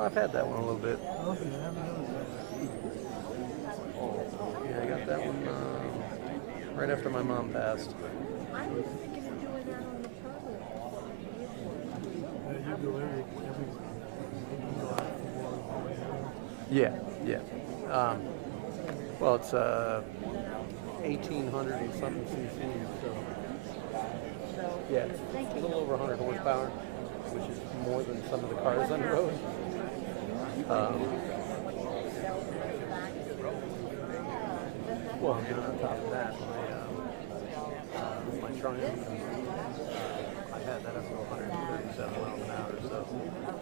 Oh, I've had that one a little bit. Okay, I haven't noticed Yeah, I got that one right after my mom passed. I was thinking of doing that on the toilet. that. You go every you go out for Yeah, yeah. Well, it's 1,800 and something cc's, so yeah, it's a little over 100 horsepower, which is more than some of the cars on the road. Well, and on top of that, my Triumph, I've had that up to 137 miles an hour, so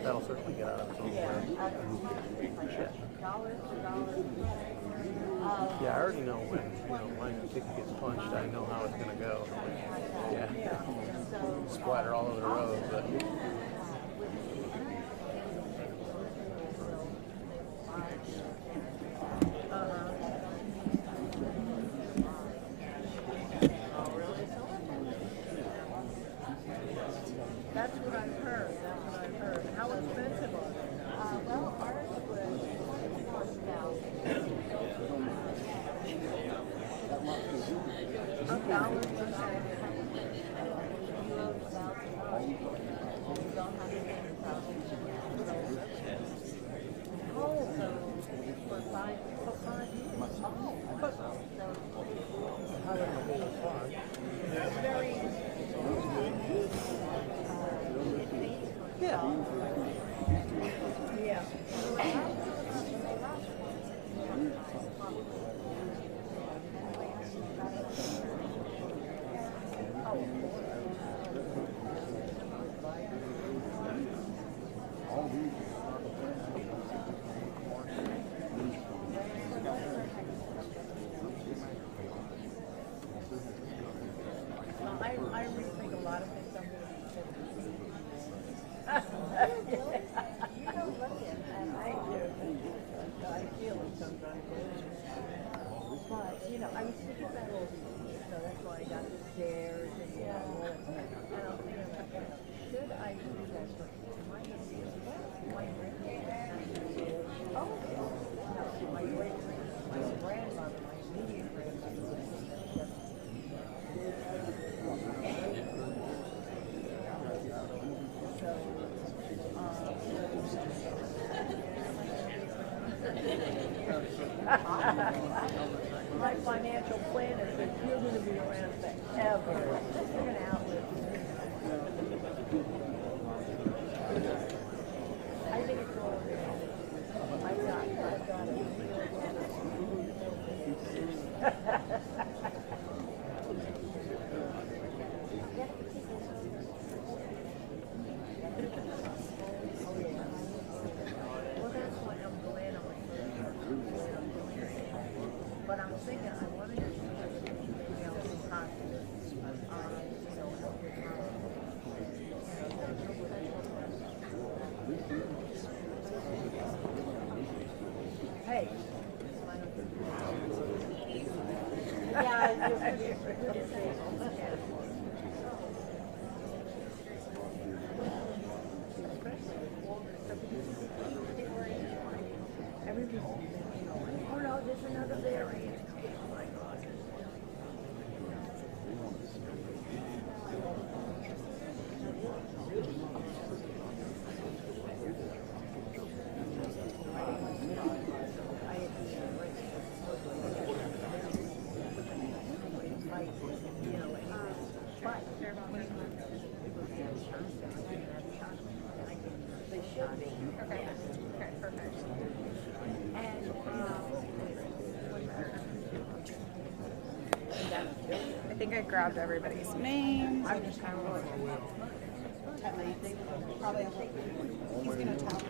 that'll certainly get out of its own way. Yeah, I already know when my ticket gets punched, I know how it's going to go. Yeah, splatter all over the road, but. That's what I've heard. How expensive are they? Well, ours was $1,000 per second. Oh, for 5 years. Very. Yeah. Yeah. I rethink a lot of things I'm going to I feel it sometimes. But, I was thinking about all these things, so that's why I got the stairs and all that. And I'm thinking about, should I do that for my grandmother, my immediate grandmother, my financial planner says you're going to be around forever. You're going to outlive me. I think it's all good. I've got it. Well, that's why I'm glad I'm but I'm thinking I want to do some positive, Hey. Yeah, you're pretty everybody's, oh no, there's another variant. Oh my God. They should be. Okay, perfect. And I think I grabbed everybody's names. I'm just kind of like, Probably, he's going to tell me.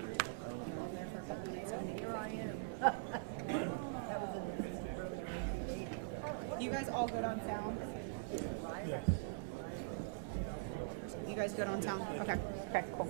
here I am. That was in the early 1980s. You guys all good on sound? Yes. You guys good on sound? Okay. Okay, cool.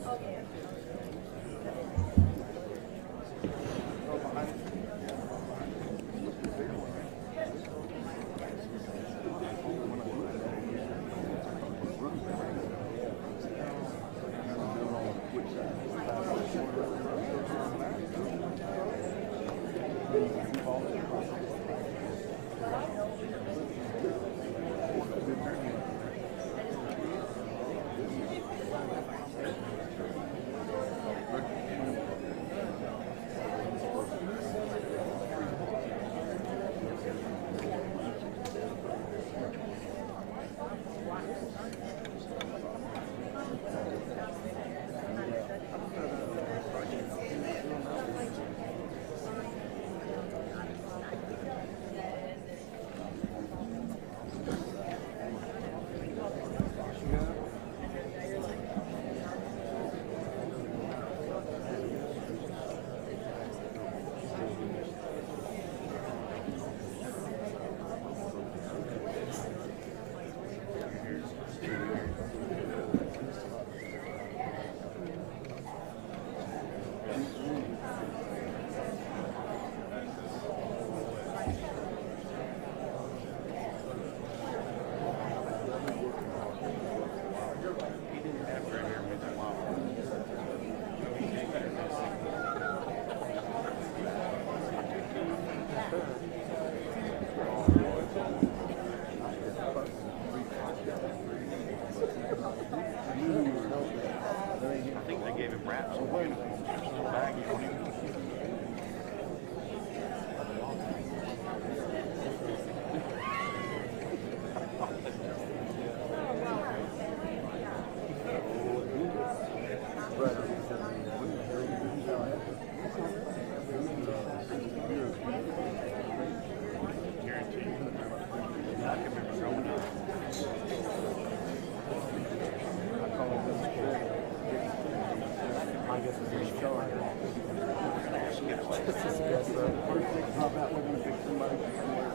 first they drop out, we're gonna pick somebody somewhere.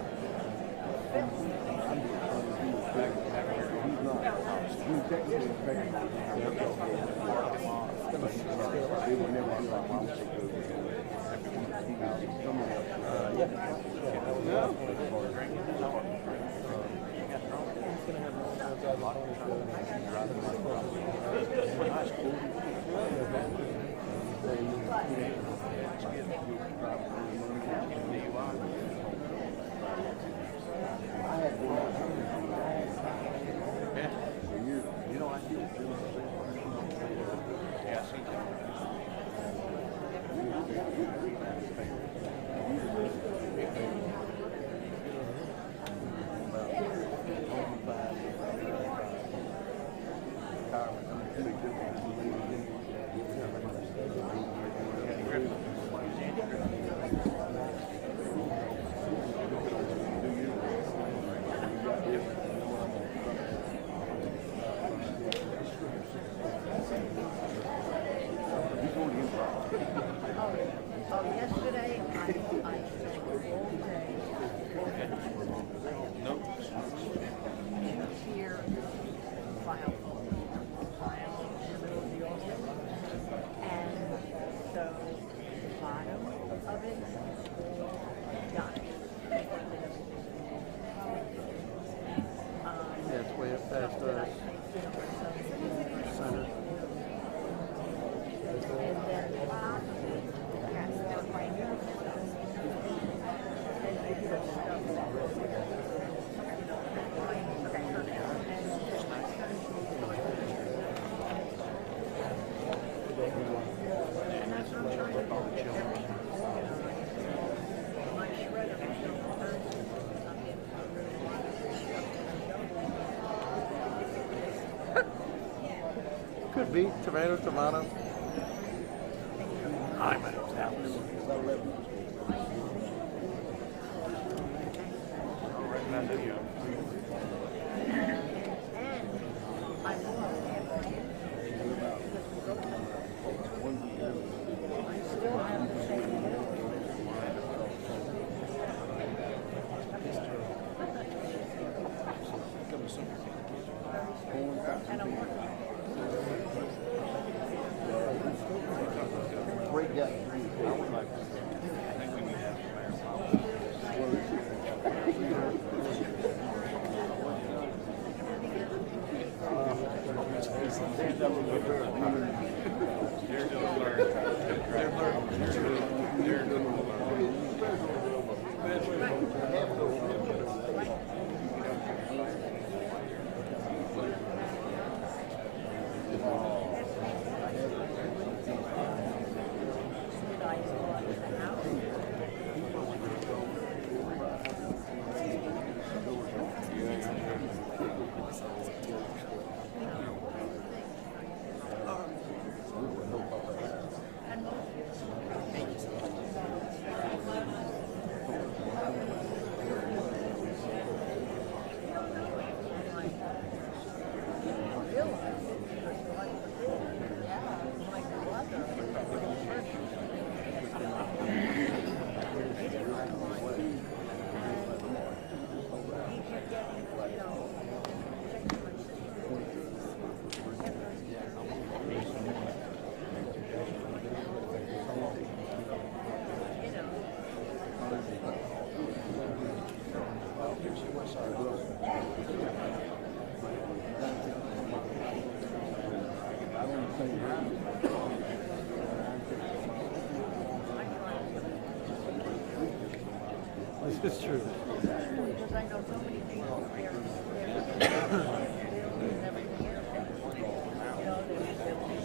I'm just trying to do it back here. He's not. He's technically expected to be here. They would never do like I'm sick of it. Someone else. Yeah. That was the last one I did. He's going to have more jobs on his show than high school. I had one. You know, I did. Yeah, I see that. Yesterday I spent the whole day two-tier file in the middle of the office, and so the bottom of it got Yeah, it's way up past us. Center. Could be tomato, tomato. I'm at his house. Great guy. This is true. because I know so many people there. Everything else. You know, there's everything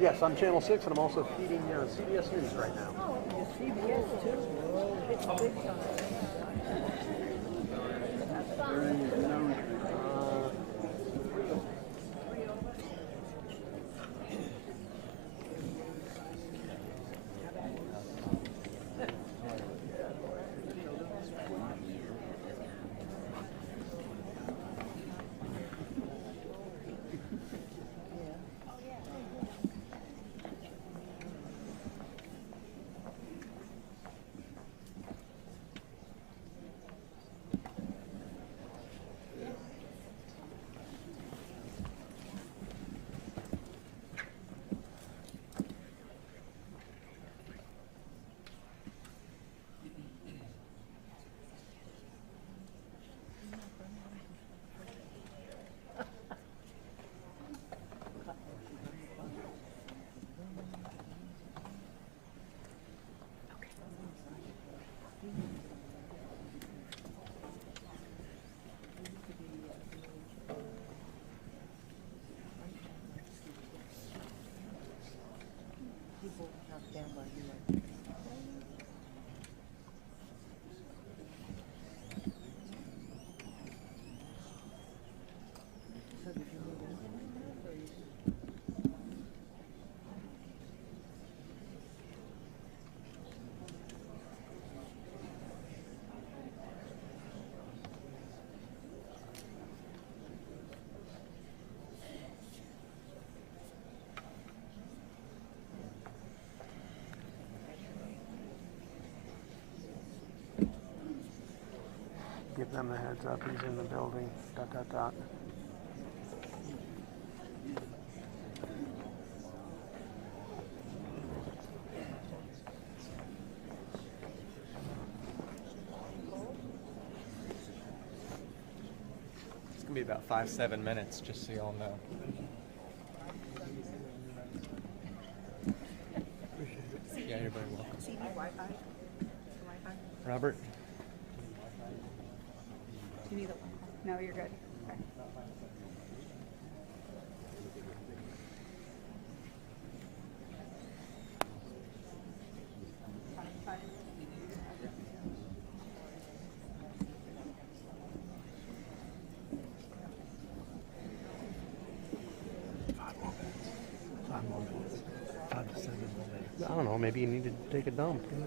Yes, I'm Channel 6, and I'm also feeding CBS News right now. Oh, CBS too. It's big time. Give them the heads up, he's in the building, ... It's gonna be about 5-7 minutes, just so y'all know. Yeah, you're very welcome. Wi-Fi? Robert? Do you need it? No, you're good. Okay. I don't know, maybe you need to take a dump. Yeah.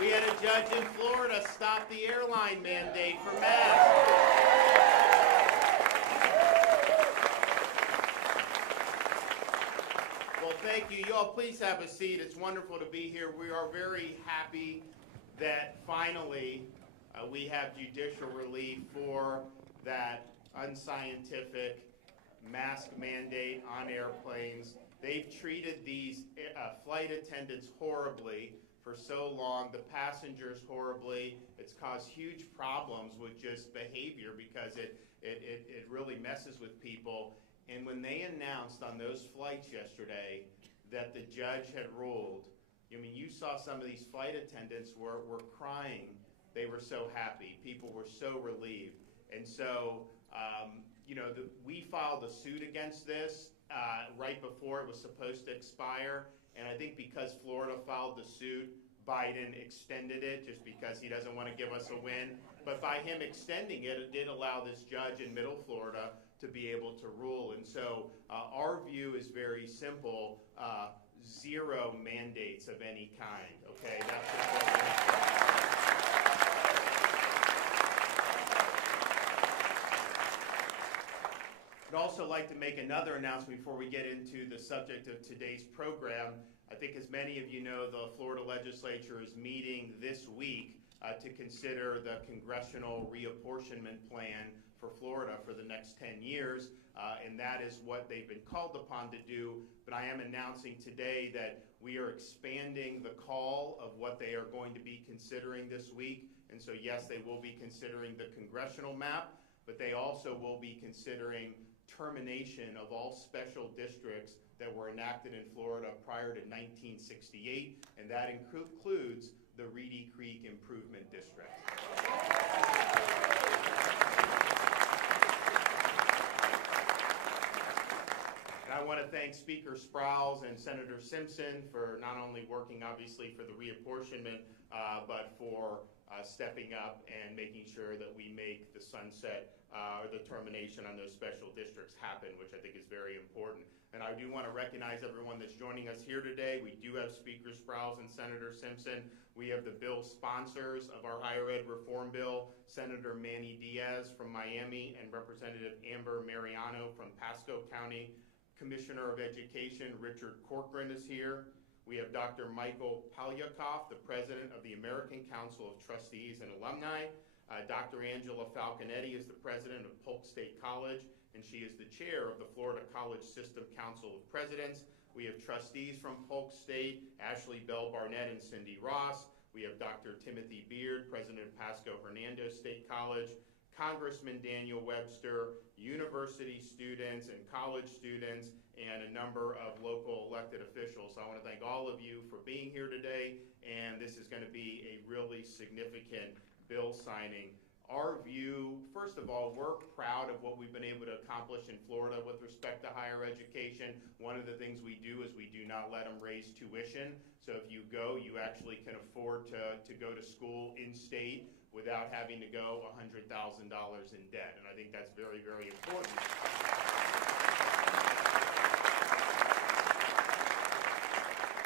We had a judge in Florida stop the airline mandate for masks. Well, thank you. You all please have a seat. It's wonderful to be here. We are very happy that finally we have judicial relief for that unscientific mask mandate on airplanes. They've treated these flight attendants horribly for so long, the passengers horribly. It's caused huge problems with just behavior because it really messes with people. And when they announced on those flights yesterday that the judge had ruled, I mean, you saw some of these flight attendants were crying. They were so happy. People were so relieved. And so, we filed a suit against this right before it was supposed to expire. And I think because Florida filed the suit, Biden extended it just because he doesn't want to give us a win. But by him extending it, it did allow this judge in Middle Florida to be able to rule. And so our view is very simple, zero mandates of any kind, okay? That's what I'd also like to make another announcement before we get into the subject of today's program. I think as many of you know, the Florida legislature is meeting this week to consider the congressional reapportionment plan for Florida for the next 10 years, and that is what they've been called upon to do. But I am announcing today that we are expanding the call of what they are going to be considering this week. And so yes, they will be considering the congressional map, but they also will be considering termination of all special districts that were enacted in Florida prior to 1968, and that includes the Reedy Creek Improvement District. And I want to thank Speaker Sprowls and Senator Simpson for not only working, obviously, for the reapportionment, but for stepping up and making sure that we make the sunset or the termination on those special districts happen, which I think is very important. And I do want to recognize everyone that's joining us here today. We do have Speaker Sprowls and Senator Simpson. We have the bill sponsors of our higher ed reform bill, Senator Manny Diaz from Miami and Representative Amber Mariano from Pasco County. Commissioner of Education Richard Corcoran is here. We have Dr. Michael Palyakov, the president of the American Council of Trustees and Alumni. Dr. Angela Falconetti is the president of Polk State College, and she is the chair of the Florida College System Council of Presidents. We have trustees from Polk State, Ashley Bell Barnett and Cindy Ross. We have Dr. Timothy Beard, president of Pasco Hernando State College, Congressman Daniel Webster, university students and college students, and a number of local elected officials. So I want to thank all of you for being here today, and this is going to be a really significant bill signing. Our view, first of all, we're proud of what we've been able to accomplish in Florida with respect to higher education. One of the things we do is we do not let them raise tuition. So if you go, you actually can afford to go to school in state without having to go $100,000 in debt. And I think that's very, very important.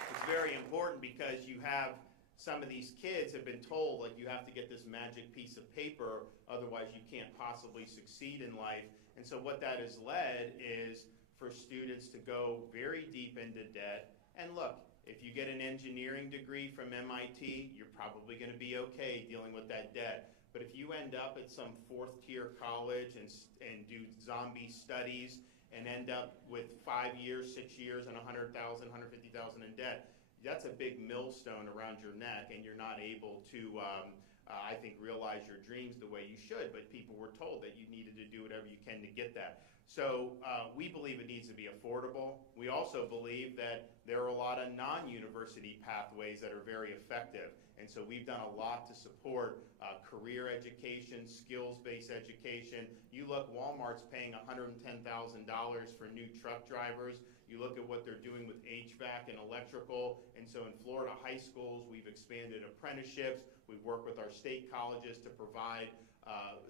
It's very important because you have some of these kids have been told, like, you have to get this magic piece of paper, otherwise you can't possibly succeed in life. And so what that has led is for students to go very deep into debt. And look, if you get an engineering degree from MIT, you're probably going to be okay dealing with that debt. But if you end up at some fourth-tier college and do zombie studies and end up with 5 years, 6 years, and $100,000, $150,000 in debt, that's a big millstone around your neck, and you're not able to, I think, realize your dreams the way you should. But people were told that you needed to do whatever you can to get that. So we believe it needs to be affordable. We also believe that there are a lot of non-university pathways that are very effective. And so we've done a lot to support career education, skills-based education. You look, Walmart's paying $110,000 for new truck drivers. You look at what they're doing with HVAC and electrical. And so in Florida high schools, we've expanded apprenticeships. We work with our state colleges to provide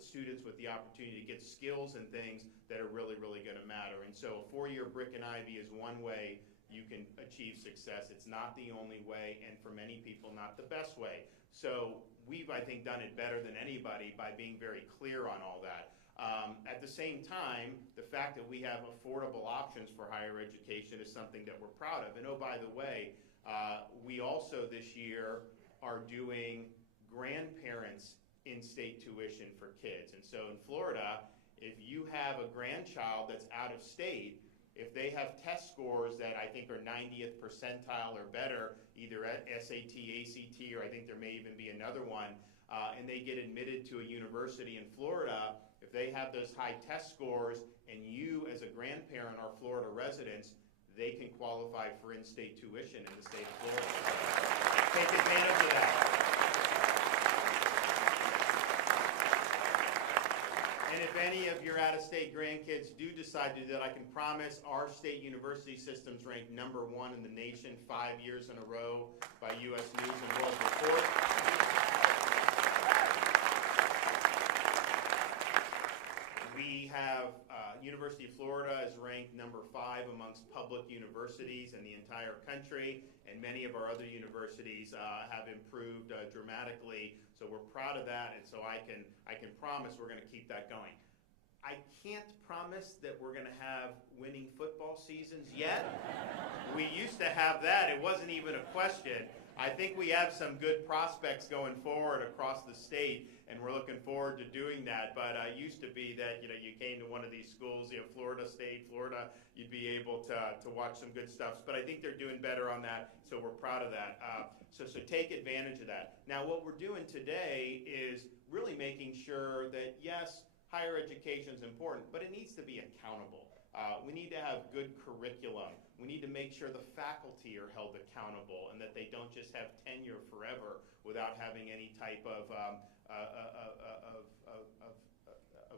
students with the opportunity to get skills and things that are really, really going to matter. And so a 4-year brick and ivy is one way you can achieve success. It's not the only way, and for many people, not the best way. So we've, I think, done it better than anybody by being very clear on all that. At the same time, the fact that we have affordable options for higher education is something that we're proud of. And oh, by the way, we also this year are doing grandparents in-state tuition for kids. And so in Florida, if you have a grandchild that's out of state, if they have test scores that I think are 90th percentile or better, either at SAT, ACT, or I think there may even be another one, and they get admitted to a university in Florida, if they have those high test scores and you as a grandparent are Florida residents, they can qualify for in-state tuition in the state of Florida. Take advantage of that. And if any of your out-of-state grandkids do decide to do that, I can promise our state university system's ranked #1 in the nation 5 years in a row by U.S. News and World Report. We have University of Florida is ranked #5 amongst public universities in the entire country, and many of our other universities have improved dramatically. So we're proud of that, and so I can promise we're going to keep that going. I can't promise that we're going to have winning football seasons yet. We used to have that. It wasn't even a question. I think we have some good prospects going forward across the state, and we're looking forward to doing that. But it used to be that you came to one of these schools, Florida State, Florida, you'd be able to watch some good stuff. But I think they're doing better on that, so we're proud of that. So take advantage of that. Now, what we're doing today is really making sure that, yes, higher education is important, but it needs to be accountable. We need to have good curriculum. We need to make sure the faculty are held accountable and that they don't just have tenure forever without having any type of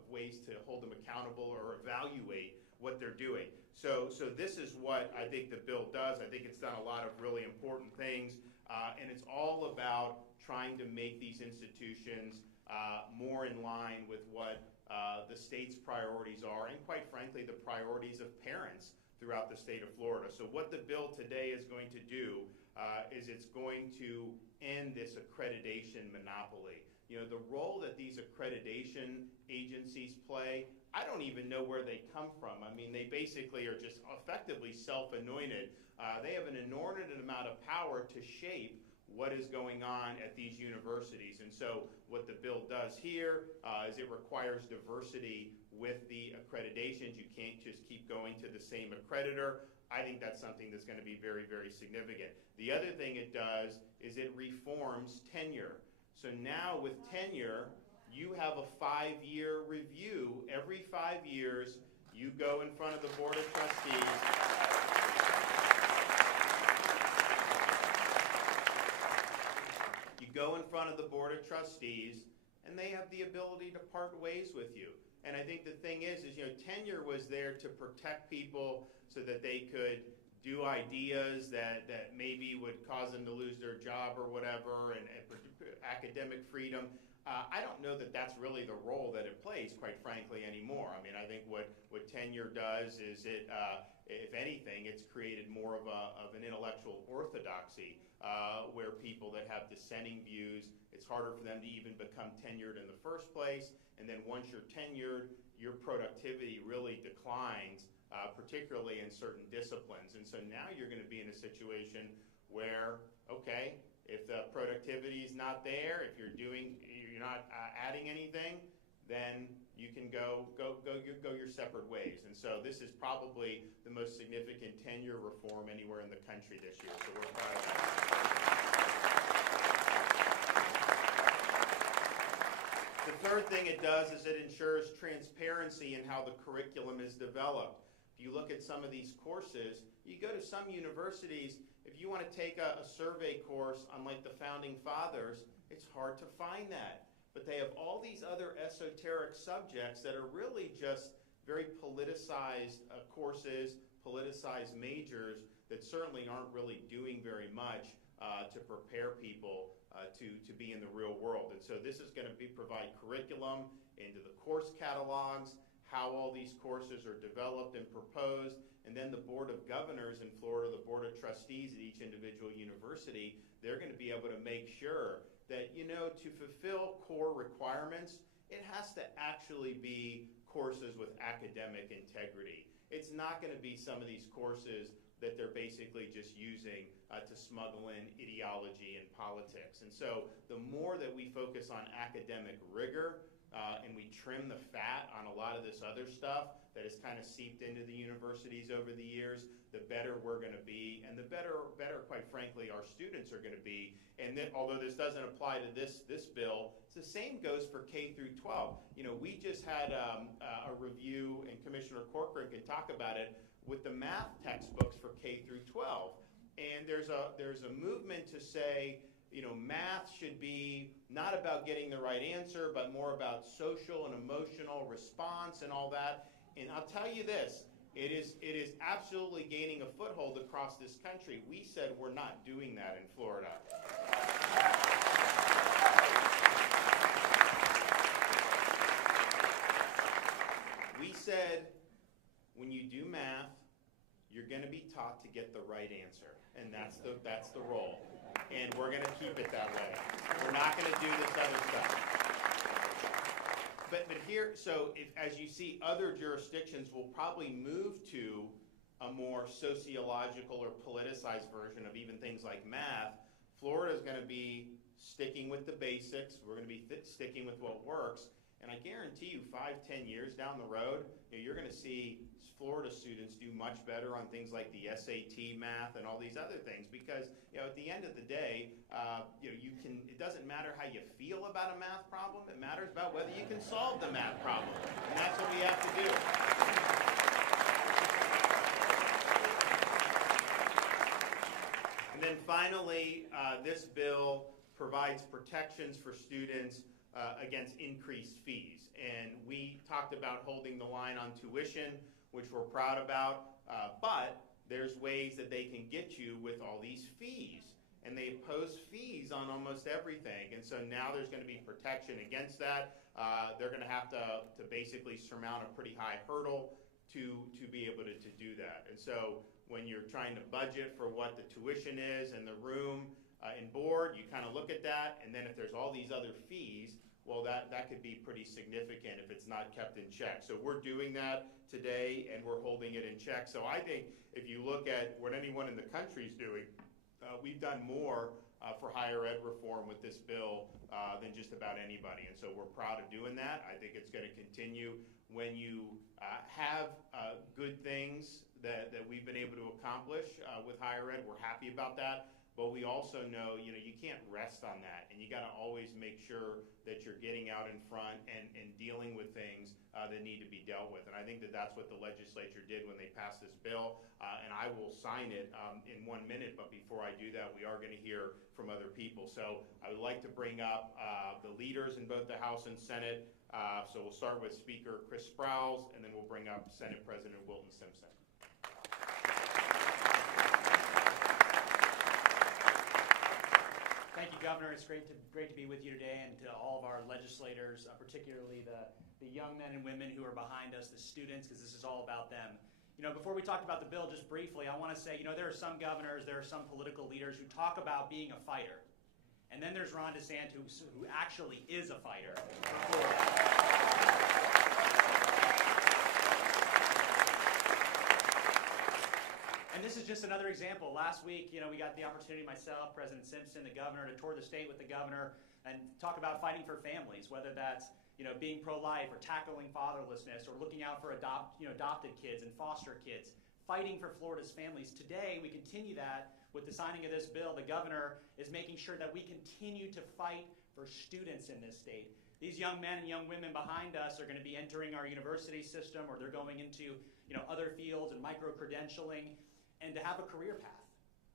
ways to hold them accountable or evaluate what they're doing. So this is what I think the bill does. I think it's done a lot of really important things, and it's all about trying to make these institutions more in line with what the state's priorities are, and quite frankly, the priorities of parents throughout the state of Florida. So what the bill today is going to do is it's going to end this accreditation monopoly. The role that these accreditation agencies play, I don't even know where they come from. I mean, they basically are just effectively self-anointed. They have an inordinate amount of power to shape what is going on at these universities. And so what the bill does here is it requires diversity with the accreditations. You can't just keep going to the same accreditor. I think that's something that's going to be very, very significant. The other thing it does is it reforms tenure. So now with tenure, you have a 5-year review. Every 5 years, you go in front of the Board of Trustees. Go in front of the Board of Trustees, and they have the ability to part ways with you. And I think the thing is tenure was there to protect people so that they could do ideas that maybe would cause them to lose their job or whatever, and academic freedom. I don't know that that's really the role that it plays, quite frankly, anymore. I mean, I think what tenure does is it, if anything, it's created more of an intellectual orthodoxy where people that have dissenting views, it's harder for them to even become tenured in the first place. And then once you're tenured, your productivity really declines, particularly in certain disciplines. And so now you're going to be in a situation where, okay, if the productivity is not there, if you're not adding anything, then you can go your separate ways. And so this is probably the most significant tenure reform anywhere in the country this year. So we're proud of that. The third thing it does is it ensures transparency in how the curriculum is developed. If you look at some of these courses, you go to some universities, if you want to take a survey course on like the Founding Fathers, it's hard to find that. But they have all these other esoteric subjects that are really just very politicized courses, politicized majors that certainly aren't really doing very much to prepare people to be in the real world. And so this is going to provide curriculum into the course catalogs, how all these courses are developed and proposed, and then the Board of Governors in Florida, the Board of Trustees at each individual university, they're going to be able to make sure that, to fulfill core requirements, it has to actually be courses with academic integrity. It's not going to be some of these courses that they're basically just using to smuggle in ideology and politics. And so the more that we focus on academic rigor and we trim the fat on a lot of this other stuff that has kind of seeped into the universities over the years, the better we're going to be, and the better, quite frankly, our students are going to be. And then, although this doesn't apply to this bill, it's the same goes for K through 12. We just had a review, and Commissioner Corcoran can talk about it, with the math textbooks for K through 12. And there's a movement to say, math should be not about getting the right answer, but more about social and emotional response and all that. And I'll tell you this, it is absolutely gaining a foothold across this country. We said we're not doing that in Florida. We said when you do math, you're going to be taught to get the right answer, and that's the role. And we're going to keep it that way. We're not going to do this other stuff. But here, so as you see, other jurisdictions will probably move to a more sociological or politicized version of even things like math. Florida is going to be sticking with the basics. We're going to be sticking with what works. And I guarantee you 5-10 years down the road, you're going to see Florida students do much better on things like the SAT math and all these other things, because at the end of the day, it doesn't matter how you feel about a math problem. It matters about whether you can solve the math problem, and that's what we have to do. And then finally, this bill provides protections for students against increased fees. And we talked about holding the line on tuition, which we're proud about, but there's ways that they can get you with all these fees. And they impose fees on almost everything. And so now there's going to be protection against that. They're going to have to basically surmount a pretty high hurdle to be able to do that. And so when you're trying to budget for what the tuition is and the room and board, you kind of look at that. And then if there's all these other fees, well, that could be pretty significant if it's not kept in check. So we're doing that today, and we're holding it in check. So I think if you look at what anyone in the country is doing, we've done more for higher ed reform with this bill than just about anybody. And so we're proud of doing that. I think it's going to continue. When you have good things that we've been able to accomplish with higher ed, we're happy about that. But we also know, you can't rest on that, and you got to always make sure that you're getting out in front and dealing with things that need to be dealt with. And I think that's what the legislature did when they passed this bill, and I will sign it in 1 minute. But before I do that, we are going to hear from other people. So I would like to bring up the leaders in both the House and Senate. So we'll start with Speaker Chris Sprowls, and then we'll bring up Senate President Wilton Simpson. Thank you, Governor. It's great to be with you today, and to all of our legislators, particularly the young men and women who are behind us, the students, because this is all about them. Before we talk about the bill, just briefly, I want to say, there are some governors, there are some political leaders who talk about being a fighter. And then there's Ron DeSantis, who actually is a fighter. And this is just another example. Last week, we got the opportunity, myself, President Simpson, the governor, to tour the state with the governor and talk about fighting for families, whether that's being pro-life or tackling fatherlessness or looking out for adopted kids and foster kids, fighting for Florida's families. Today, we continue that with the signing of this bill. The governor is making sure that we continue to fight for students in this state. These young men and young women behind us are going to be entering our university system, or they're going into other fields and micro-credentialing, and to have a career path.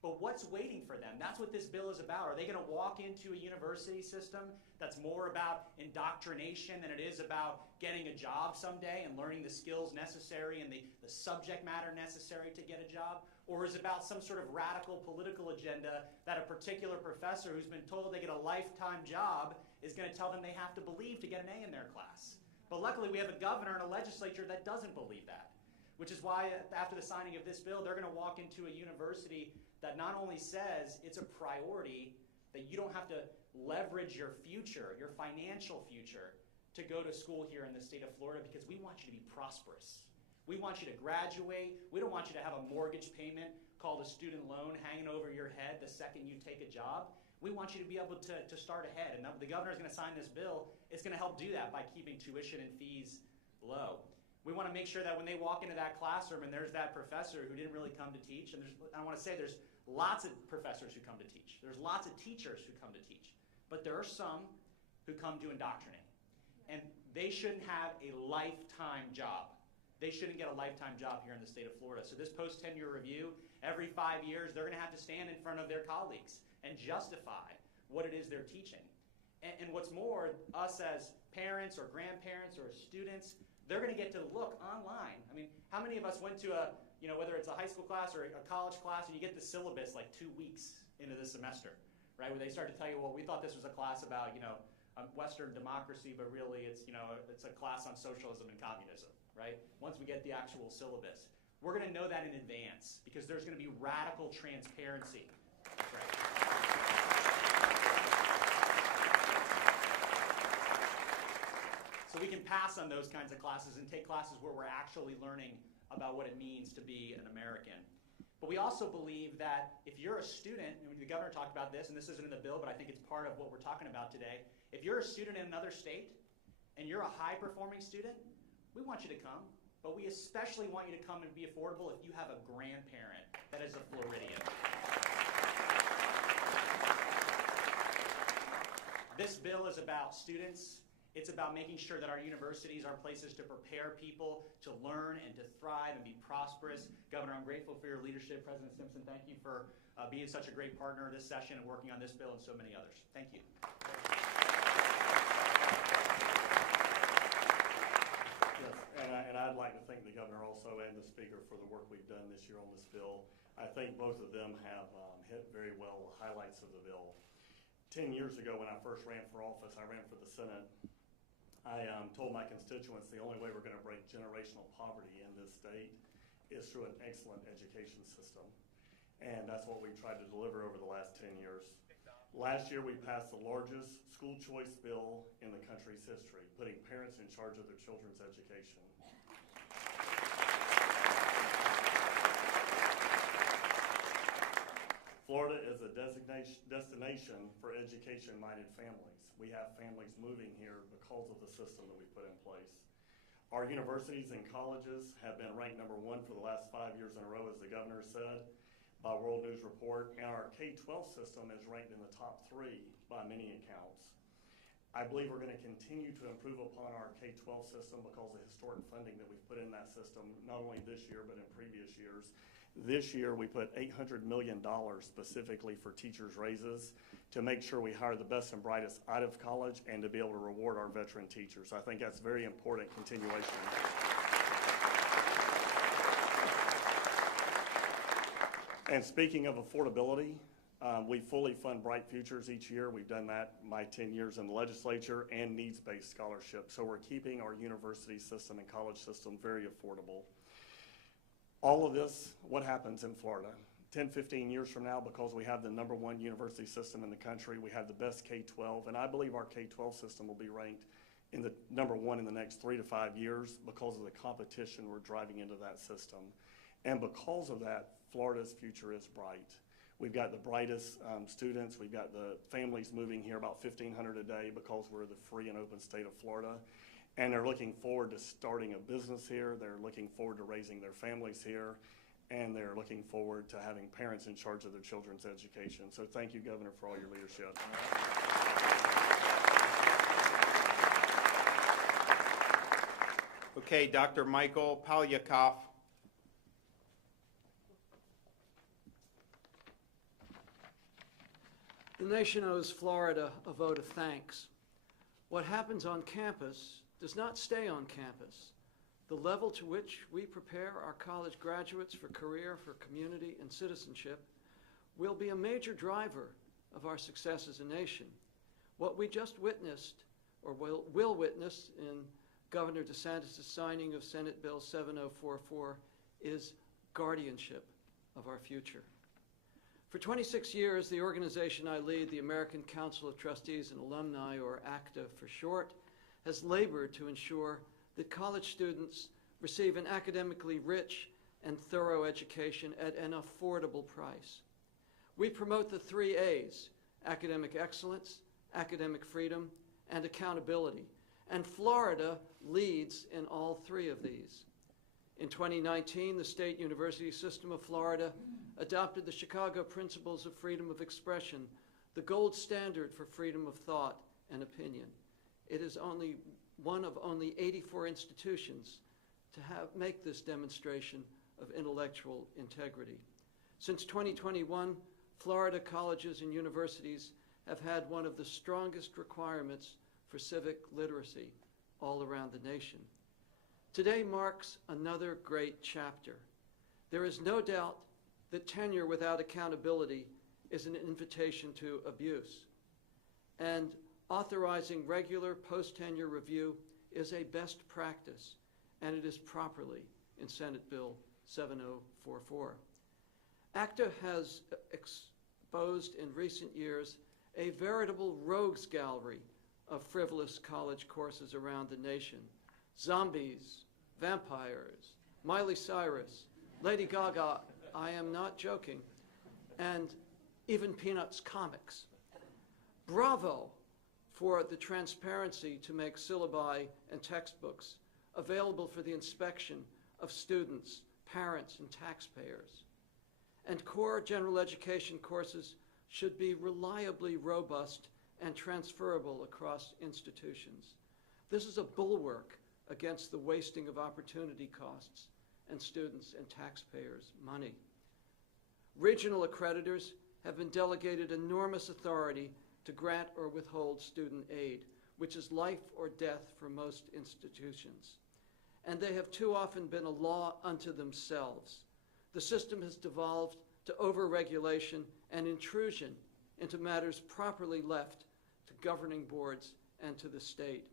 But what's waiting for them? That's what this bill is about. Are they going to walk into a university system that's more about indoctrination than it is about getting a job someday and learning the skills necessary and the subject matter necessary to get a job? Or is it about some sort of radical political agenda that a particular professor who's been told they get a lifetime job is going to tell them they have to believe to get an A in their class? But luckily, we have a governor and a legislature that doesn't believe that, which is why after the signing of this bill, they're going to walk into a university that not only says it's a priority, that you don't have to leverage your future, your financial future, to go to school here in the state of Florida, because we want you to be prosperous. We want you to graduate. We don't want you to have a mortgage payment called a student loan hanging over your head the second you take a job. We want you to be able to start ahead. And the governor is going to sign this bill. It's going to help do that by keeping tuition and fees low. We want to make sure that when they walk into that classroom and there's that professor who didn't really come to teach, and I want to say there's lots of professors who come to teach. There's lots of teachers who come to teach. But there are some who come to indoctrinate. And they shouldn't have a lifetime job. They shouldn't get a lifetime job here in the state of Florida. So this post-tenure review, every 5 years, they're going to have to stand in front of their colleagues and justify what it is they're teaching. And what's more, us as parents or grandparents or students, they're going to get to look online. I mean, how many of us went to a, whether it's a high school class or a college class, and you get the syllabus like 2 weeks into the semester, right? Where they start to tell you, well, we thought this was a class about, Western democracy, but really it's, it's a class on socialism and communism, right? Once we get the actual syllabus, we're going to know that in advance because there's going to be radical transparency. That's right. So we can pass on those kinds of classes and take classes where we're actually learning about what it means to be an American. But we also believe that if you're a student, and the governor talked about this, and this isn't in the bill, but I think it's part of what we're talking about today. If you're a student in another state and you're a high-performing student, we want you to come, but we especially want you to come and be affordable if you have a grandparent that is a Floridian. This bill is about students. It's about making sure that our universities are places to prepare people to learn and to thrive and be prosperous. Governor, I'm grateful for your leadership. President Simpson, thank you for being such a great partner this session and working on this bill and so many others. Thank you. Yes, and I'd like to thank the governor also and the speaker for the work we've done this year on this bill. I think both of them have hit very well the highlights of the bill. 10 years ago when I first ran for office, I ran for the Senate. I told my constituents the only way we're going to break generational poverty in this state is through an excellent education system. And that's what we've tried to deliver over the last 10 years. Last year we passed the largest school choice bill in the country's history, putting parents in charge of their children's education. Florida is a destination for education-minded families. We have families moving here because of the system that we put in place. Our universities and colleges have been ranked #1 for the last 5 years in a row, as the governor said, by World News Report, and our K-12 system is ranked in the top 3 by many accounts. I believe we're going to continue to improve upon our K-12 system because of the historic funding that we've put in that system, not only this year but in previous years. This year we put $800 million specifically for teachers' raises to make sure we hire the best and brightest out of college and to be able to reward our veteran teachers. I think that's very important continuation. And speaking of affordability, we fully fund Bright Futures each year. We've done that my 10 years in the legislature, and needs-based scholarships. So we're keeping our university system and college system very affordable. All of this, what happens in Florida? 10, 15 years from now, because we have the #1 university system in the country, we have the best K-12, and I believe our K-12 system will be ranked in the #1 in the next 3 to 5 years because of the competition we're driving into that system. And because of that, Florida's future is bright. We've got the brightest students. We've got the families moving here, about 1,500 a day, because we're the free and open state of Florida. And they're looking forward to starting a business here. They're looking forward to raising their families here. And they're looking forward to having parents in charge of their children's education. So thank you, Governor, for all your leadership. Okay, Dr. Michael Palyakov. The nation owes Florida a vote of thanks. What happens on campus does not stay on campus. The level to which we prepare our college graduates for career, for community, and citizenship will be a major driver of our success as a nation. What we just witnessed, or will witness in Governor DeSantis' signing of Senate Bill 7044, is guardianship of our future. For 26 years, the organization I lead, the American Council of Trustees and Alumni, or ACTA for short, has labored to ensure that college students receive an academically rich and thorough education at an affordable price. We promote the 3 A's: academic excellence, academic freedom, and accountability. And Florida leads in all 3 of these. In 2019, the State University System of Florida adopted the Chicago Principles of Freedom of Expression, the gold standard for freedom of thought and opinion. It is only one of only 84 institutions to make this demonstration of intellectual integrity. Since 2021, Florida colleges and universities have had one of the strongest requirements for civic literacy all around the nation. Today marks another great chapter. There is no doubt that tenure without accountability is an invitation to abuse, and authorizing regular post-tenure review is a best practice, and it is properly in Senate Bill 7044. ACTA has exposed in recent years a veritable rogues gallery of frivolous college courses around the nation. Zombies, vampires, Miley Cyrus, Lady Gaga, I am not joking, and even Peanuts comics. Bravo for the transparency to make syllabi and textbooks available for the inspection of students, parents, and taxpayers. And core general education courses should be reliably robust and transferable across institutions. This is a bulwark against the wasting of opportunity costs and students' and taxpayers' money. Regional accreditors have been delegated enormous authority to grant or withhold student aid, which is life or death for most institutions. And they have too often been a law unto themselves. The system has devolved to overregulation and intrusion into matters properly left to governing boards and to the state.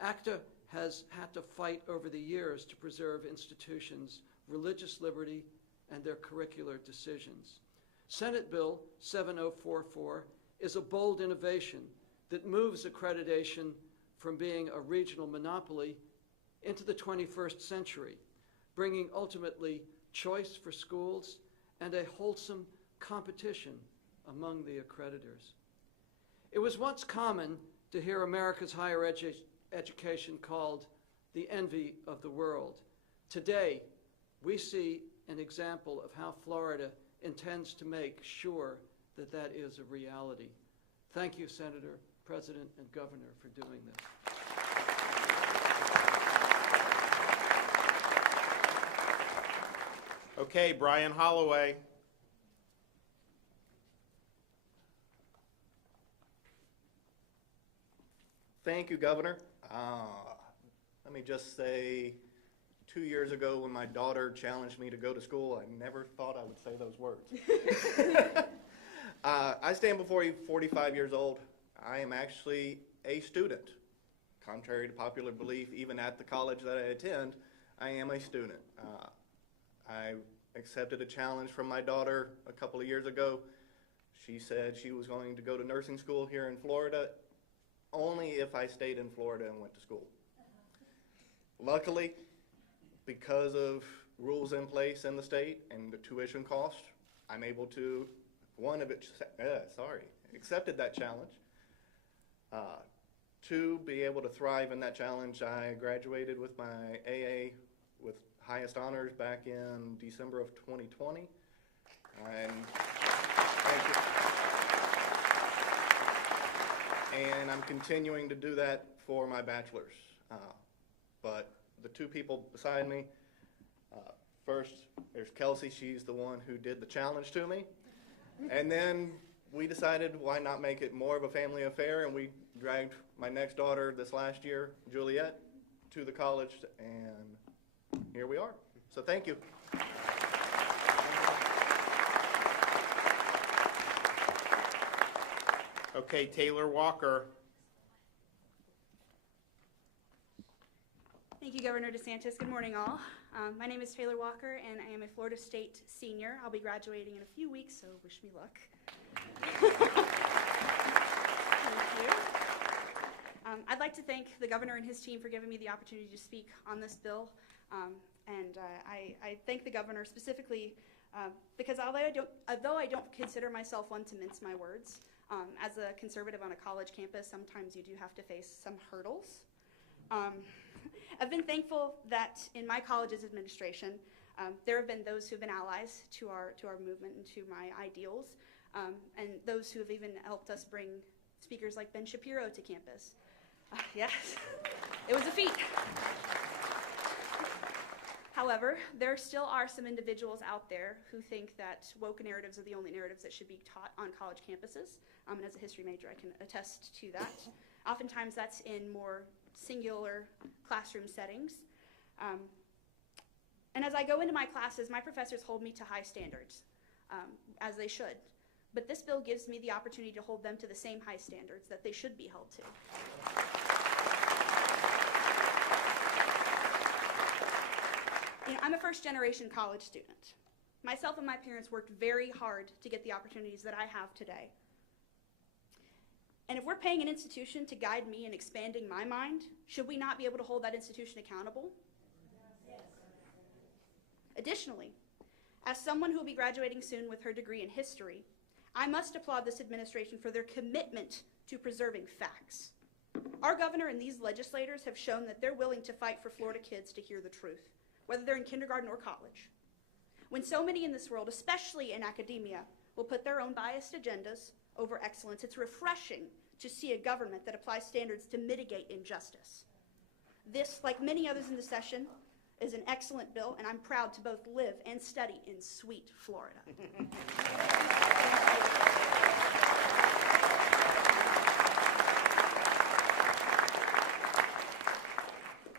ACTA has had to fight over the years to preserve institutions' religious liberty and their curricular decisions. Senate Bill 7044 is a bold innovation that moves accreditation from being a regional monopoly into the 21st century, bringing ultimately choice for schools and a wholesome competition among the accreditors. It was once common to hear America's higher education called the envy of the world. Today, we see an example of how Florida intends to make sure that that is a reality. Thank you, Senator, President, and Governor, for doing this. Okay, Brian Holloway. Thank you, Governor. Let me just say, 2 years ago when my daughter challenged me to go to school, I never thought I would say those words. I stand before you 45 years old. I am actually a student. Contrary to popular belief, even at the college that I attend, I am a student. I accepted a challenge from my daughter a couple of years ago. She said she was going to go to nursing school here in Florida only if I stayed in Florida and went to school. Luckily, because of rules in place in the state and the tuition cost, I'm able to, accepted that challenge. To be able to thrive in that challenge, I graduated with my AA with highest honors back in December of 2020. And thank you. And I'm continuing to do that for my bachelor's. But the two people beside me, first there's Kelsey, she's the one who did the challenge to me. And then we decided why not make it more of a family affair, and we dragged my next daughter this last year, Juliet, to the college, and here we are. So thank you. Okay, Taylor Walker. Thank you, Governor DeSantis. Good morning, all. My name is Taylor Walker, and I am a Florida State senior. I'll be graduating in a few weeks, so wish me luck. Thank you. I'd like to thank the governor and his team for giving me the opportunity to speak on this bill. I thank the governor specifically because although I don't consider myself one to mince my words, as a conservative on a college campus, sometimes you do have to face some hurdles. I've been thankful that in my college's administration, there have been those who have been allies to our movement and to my ideals, and those who have even helped us bring speakers like Ben Shapiro to campus. Yes, it was a feat. However, there still are some individuals out there who think that woke narratives are the only narratives that should be taught on college campuses. And as a history major, I can attest to that. Oftentimes that's in more singular classroom settings. And as I go into my classes, my professors hold me to high standards, as they should. But this bill gives me the opportunity to hold them to the same high standards that they should be held to. I'm a first-generation college student. Myself and my parents worked very hard to get the opportunities that I have today. And if we're paying an institution to guide me in expanding my mind, should we not be able to hold that institution accountable? Yes. Additionally, as someone who will be graduating soon with her degree in history, I must applaud this administration for their commitment to preserving facts. Our governor and these legislators have shown that they're willing to fight for Florida kids to hear the truth, whether they're in kindergarten or college. When so many in this world, especially in academia, will put their own biased agendas over excellence, it's refreshing to see a government that applies standards to mitigate injustice. This, like many others in the session, is an excellent bill, and I'm proud to both live and study in sweet Florida.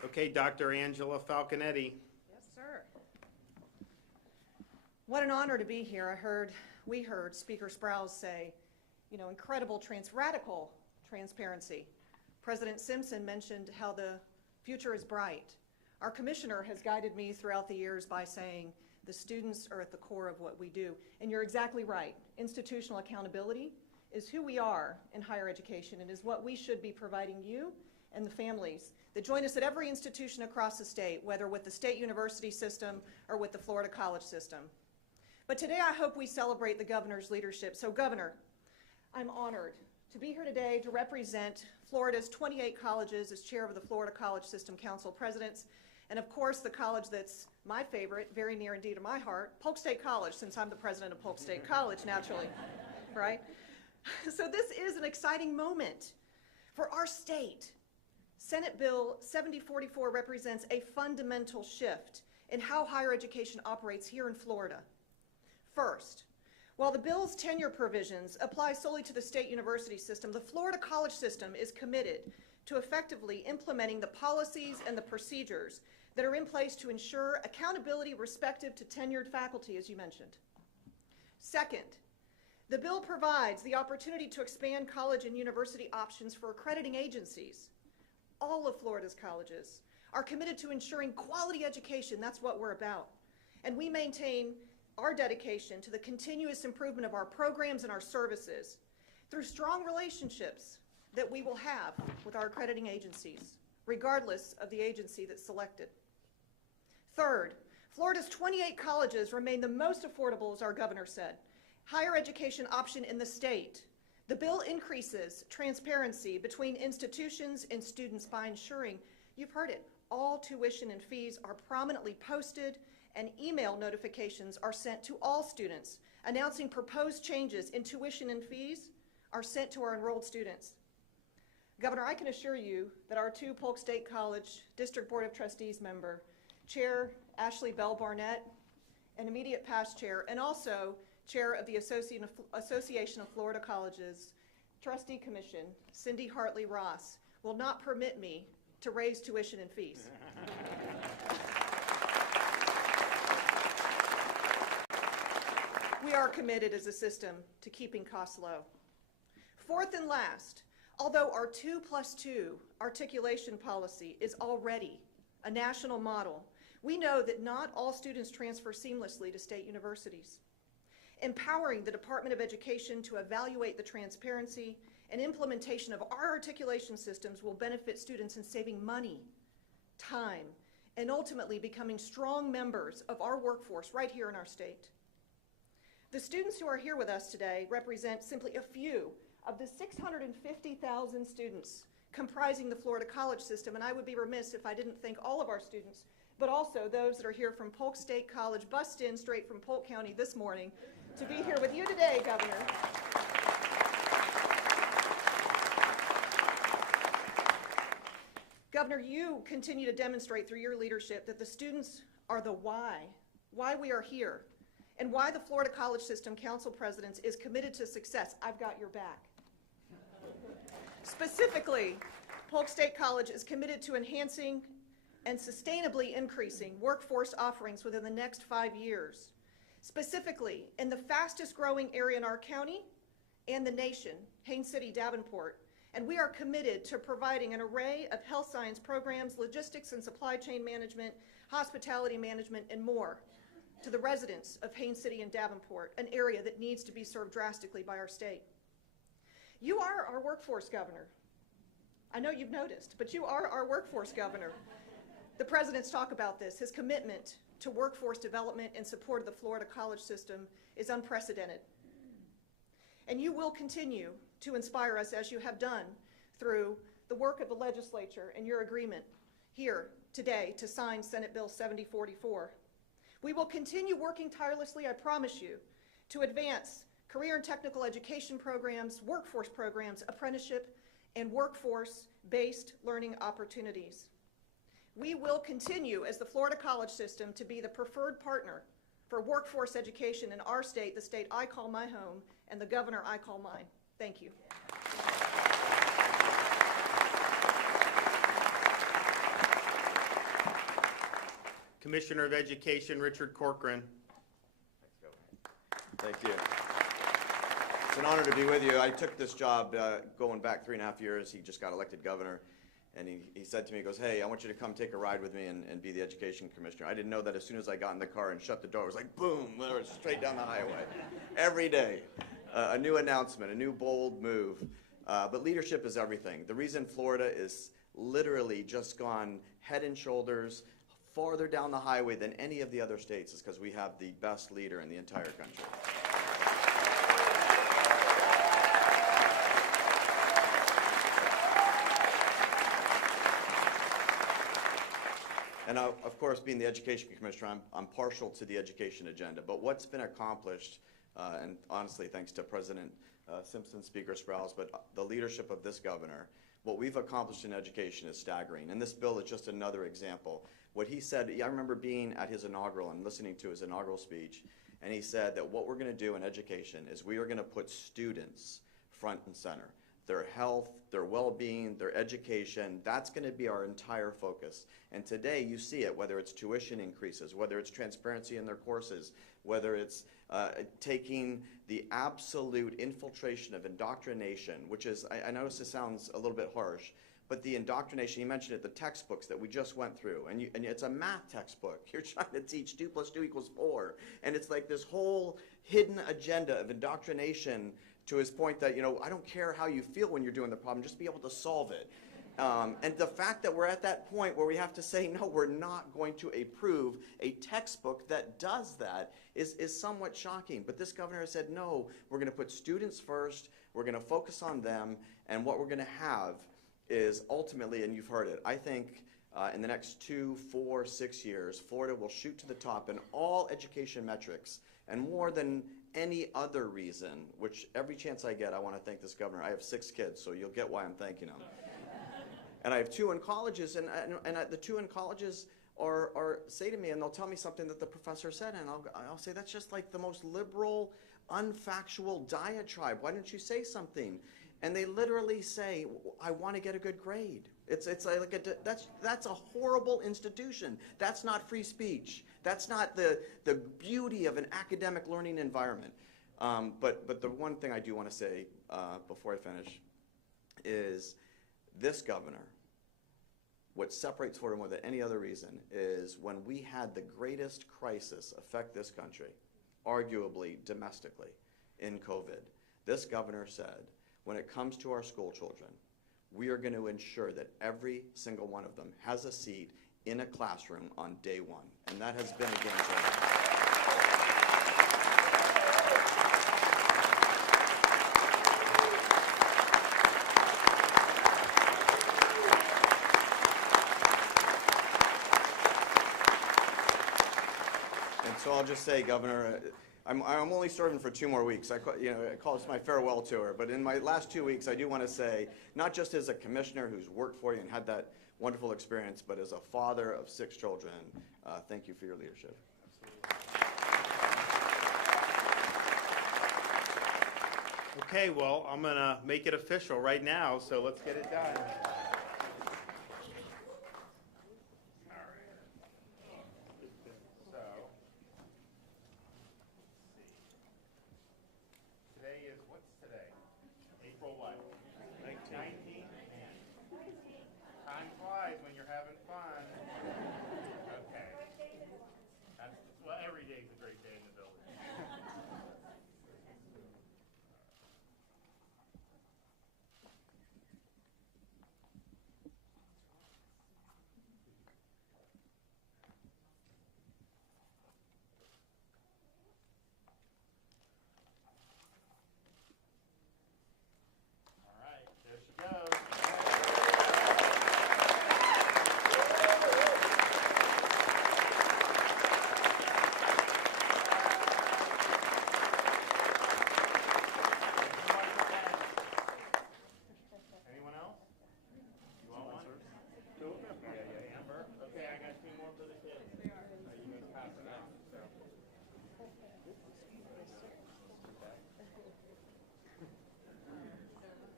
Okay, Dr. Angela Falconetti. Yes, sir. What an honor to be here. We heard Speaker Sprowls say, incredible radical transparency. President Simpson mentioned how the future is bright. Our commissioner has guided me throughout the years by saying the students are at the core of what we do. And you're exactly right. Institutional accountability is who we are in higher education and is what we should be providing you and the families that join us at every institution across the state, whether with the state university system or with the Florida college system. But today I hope we celebrate the governor's leadership. So Governor, I'm honored to be here today to represent Florida's 28 colleges as chair of the Florida College System Council Presidents, and of course the college that's my favorite, very near and dear to my heart, Polk State College, since I'm the president of Polk State College, naturally, right? So this is an exciting moment for our state. Senate Bill 7044 represents a fundamental shift in how higher education operates here in Florida. First, while the bill's tenure provisions apply solely to the state university system, the Florida college system is committed to effectively implementing the policies and the procedures that are in place to ensure accountability respective to tenured faculty, as you mentioned. Second, the bill provides the opportunity to expand college and university options for accrediting agencies. All of Florida's colleges are committed to ensuring quality education. That's what we're about. And we maintain our dedication to the continuous improvement of our programs and our services through strong relationships that we will have with our accrediting agencies, regardless of the agency that's selected. Third, Florida's 28 colleges remain the most affordable, as our governor said, higher education option in the state. The bill increases transparency between institutions and students by ensuring, you've heard it, all tuition and fees are prominently posted and email notifications are sent to all students announcing proposed changes in tuition and fees are sent to our enrolled students. Governor, I can assure you that our two Polk State College District Board of Trustees member, Chair Ashley Bell Barnett, and immediate past chair, and also Chair of the Association of Florida Colleges Trustee Commission, Cindy Hartley Ross, will not permit me to raise tuition and fees. We are committed as a system to keeping costs low. Fourth and last, although our 2+2 articulation policy is already a national model. We know that not all students transfer seamlessly to state universities. Empowering the Department of Education to evaluate the transparency and implementation of our articulation systems will benefit students in saving money, time, and ultimately becoming strong members of our workforce right here in our state. The students who are here with us today represent simply a few of the 650,000 students comprising the Florida college system, and I would be remiss if I didn't thank all of our students, but also those that are here from Polk State College, bussed in straight from Polk County this morning to be here with you today, Governor. Governor, you continue to demonstrate through your leadership that the students are the why we are here, and why the Florida College System Council President is committed to success. I've got your back. Specifically, Polk State College is committed to enhancing and sustainably increasing workforce offerings within the next 5 years. Specifically, in the fastest growing area in our county and the nation, Haines City, Davenport, and we are committed to providing an array of health science programs, logistics and supply chain management, hospitality management, and more to the residents of Haines City and Davenport, an area that needs to be served drastically by our state. You are our workforce governor. I know you've noticed, but you are our workforce governor. The president's talk about this. His commitment to workforce development and support of the Florida college system is unprecedented. And you will continue to inspire us as you have done through the work of the legislature and your agreement here today to sign Senate Bill 7044. We will continue working tirelessly, I promise you, to advance career and technical education programs, workforce programs, apprenticeship, and workforce-based learning opportunities. We will continue as the Florida college system to be the preferred partner for workforce education in our state, the state I call my home, and the governor I call mine. Thank you. Commissioner of Education, Richard Corcoran. Thank you. It's an honor to be with you. I took this job going back 3.5 years. He just got elected governor, and he said to me, he goes, hey, I want you to come take a ride with me and be the education commissioner. I didn't know that as soon as I got in the car and shut the door, it was like, boom, straight down the highway. Every day, a new announcement, a new bold move. But leadership is everything. The reason Florida is literally just gone head and shoulders farther down the highway than any of the other states is because we have the best leader in the entire country. And of course, being the education commissioner, I'm partial to the education agenda. But what's been accomplished, and honestly, thanks to President Simpson, Speaker Sprowls, but the leadership of this governor, what we've accomplished in education is staggering. And this bill is just another example. What he said, I remember being at his inaugural and listening to his inaugural speech, and he said that what we're going to do in education is we are going to put students front and center. Their health, their well-being, their education, that's going to be our entire focus. And today you see it, whether it's tuition increases, whether it's transparency in their courses, whether it's taking the absolute infiltration of indoctrination, which is, I notice this sounds a little bit harsh, but the indoctrination, you mentioned it, the textbooks that we just went through, and it's a math textbook. You're trying to teach 2 + 2 = 4, and it's like this whole hidden agenda of indoctrination to his point that, I don't care how you feel when you're doing the problem, just be able to solve it. And the fact that we're at that point where we have to say, no, we're not going to approve a textbook that does that is somewhat shocking. But this governor has said, no, we're going to put students first, we're going to focus on them, and what we're going to have is ultimately, and you've heard it, I think in the next 2, 4, 6 years, Florida will shoot to the top in all education metrics, and more than any other reason, which every chance I get, I want to thank this governor. I have 6 kids, so you'll get why I'm thanking him. And I have 2 in colleges, and the 2 in colleges are say to me, and they'll tell me something that the professor said, and I'll say, that's just like the most liberal, unfactual diatribe. Why don't you say something? And they literally say, I want to get a good grade. It's like that's a horrible institution. That's not free speech. That's not the beauty of an academic learning environment. But the one thing I do want to say before I finish is this governor what separates Florida more than any other reason is when we had the greatest crisis affect this country, arguably domestically, in COVID, this governor said, when it comes to our school children, we are going to ensure that every single one of them has a seat in a classroom on day one. And that has been a game changer. So I'll just say, Governor, I'm only serving for 2 more weeks. I call this my farewell tour. But in my last 2 weeks, I do want to say, not just as a commissioner who's worked for you and had that wonderful experience, but as a father of 6 children, thank you for your leadership. Okay, well, I'm going to make it official right now, so let's get it done.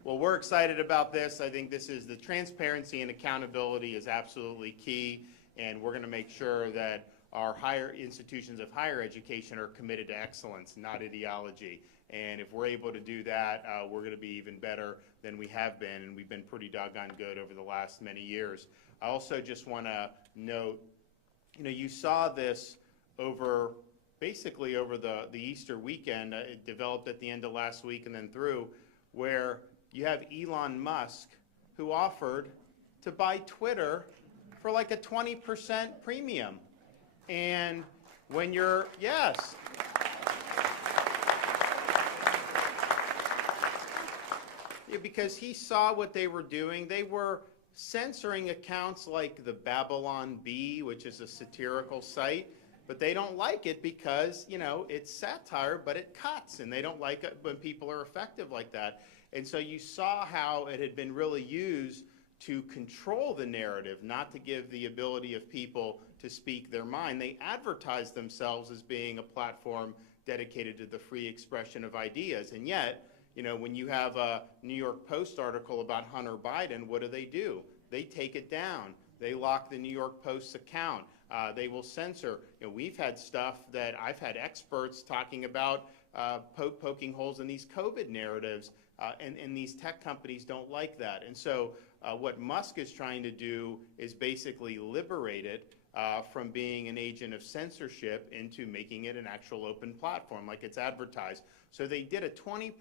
Well, we're excited about this. I think this is the transparency and accountability is absolutely key, and we're going to make sure that our higher institutions of higher education are committed to excellence, not ideology. And if we're able to do that, we're going to be even better than we have been, and we've been pretty doggone good over the last many years. I also just want to note, you saw this basically over the Easter weekend. It developed at the end of last week and then through, where you have Elon Musk, who offered to buy Twitter for like a 20% premium. And when yes. Yeah, because he saw what they were doing. They were censoring accounts like the Babylon Bee, which is a satirical site, but they don't like it because, it's satire, but it cuts, and they don't like it when people are effective like that. And so you saw how it had been really used to control the narrative, not to give the ability of people to speak their mind. They advertised themselves as being a platform dedicated to the free expression of ideas. And yet, when you have a New York Post article about Hunter Biden, what do? They take it down. They lock the New York Post's account. They will censor. We've had stuff that I've had experts talking about poking holes in these COVID narratives. And these tech companies don't like that. And so what Musk is trying to do is basically liberate it from being an agent of censorship into making it an actual open platform like it's advertised. So they did a 20%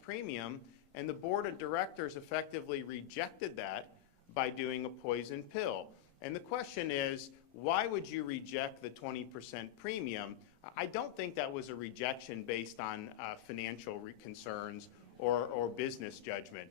premium, and the board of directors effectively rejected that by doing a poison pill. And the question is, why would you reject the 20% premium? I don't think that was a rejection based on financial concerns or business judgment.